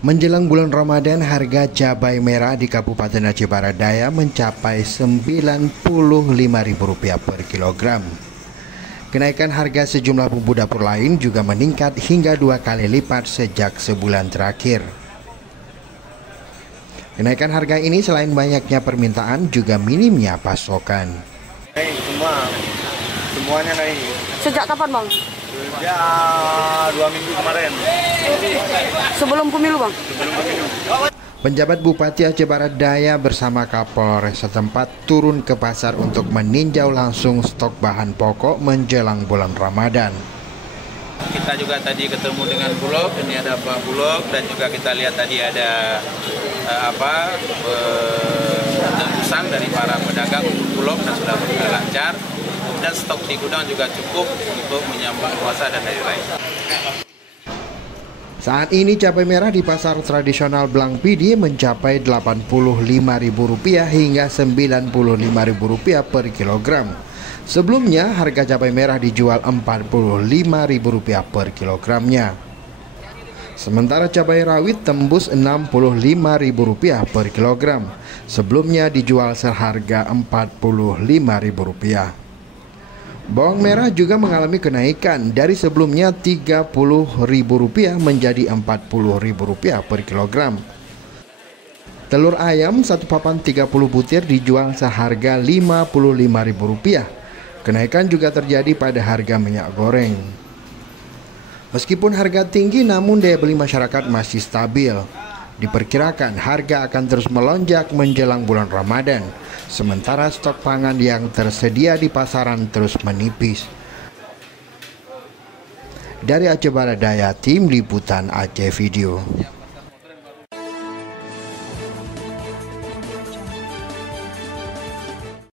Menjelang bulan Ramadan, harga cabai merah di Kabupaten Aceh Barat Daya mencapai Rp95.000 per kilogram. Kenaikan harga sejumlah bumbu dapur lain juga meningkat hingga 2 kali lipat sejak sebulan terakhir. Kenaikan harga ini selain banyaknya permintaan juga minimnya pasokan. Semuanya naik. Sejak kapan, Bang? Sejak 2 minggu kemarin. Sebelum pemilu, Bang? Sebelum pemilu. Penjabat Bupati Aceh Barat Daya bersama Kapolres setempat turun ke pasar untuk meninjau langsung stok bahan pokok menjelang bulan Ramadan. Kita juga tadi ketemu dengan Bulog, ini ada Pak Bulog, dan juga kita lihat tadi ada tembusan dari para pedagang untuk Bulog dan sudah lancar. Dan stok di gudang juga cukup untuk menyambut puasa dan hari raya. Saat ini cabai merah di pasar tradisional Blang Pidi mencapai Rp85.000 hingga Rp95.000 per kilogram. Sebelumnya harga cabai merah dijual Rp45.000 per kilogramnya. Sementara cabai rawit tembus Rp65.000 per kilogram. Sebelumnya dijual seharga Rp45.000. Bawang merah juga mengalami kenaikan dari sebelumnya Rp30.000 menjadi Rp40.000 per kilogram. Telur ayam satu papan 30 butir dijual seharga Rp55.000. Kenaikan juga terjadi pada harga minyak goreng. Meskipun harga tinggi namun daya beli masyarakat masih stabil. Diperkirakan harga akan terus melonjak menjelang bulan Ramadan, sementara stok pangan yang tersedia di pasaran terus menipis. Dari Aceh Barat Daya, Tim Liputan Aceh Video.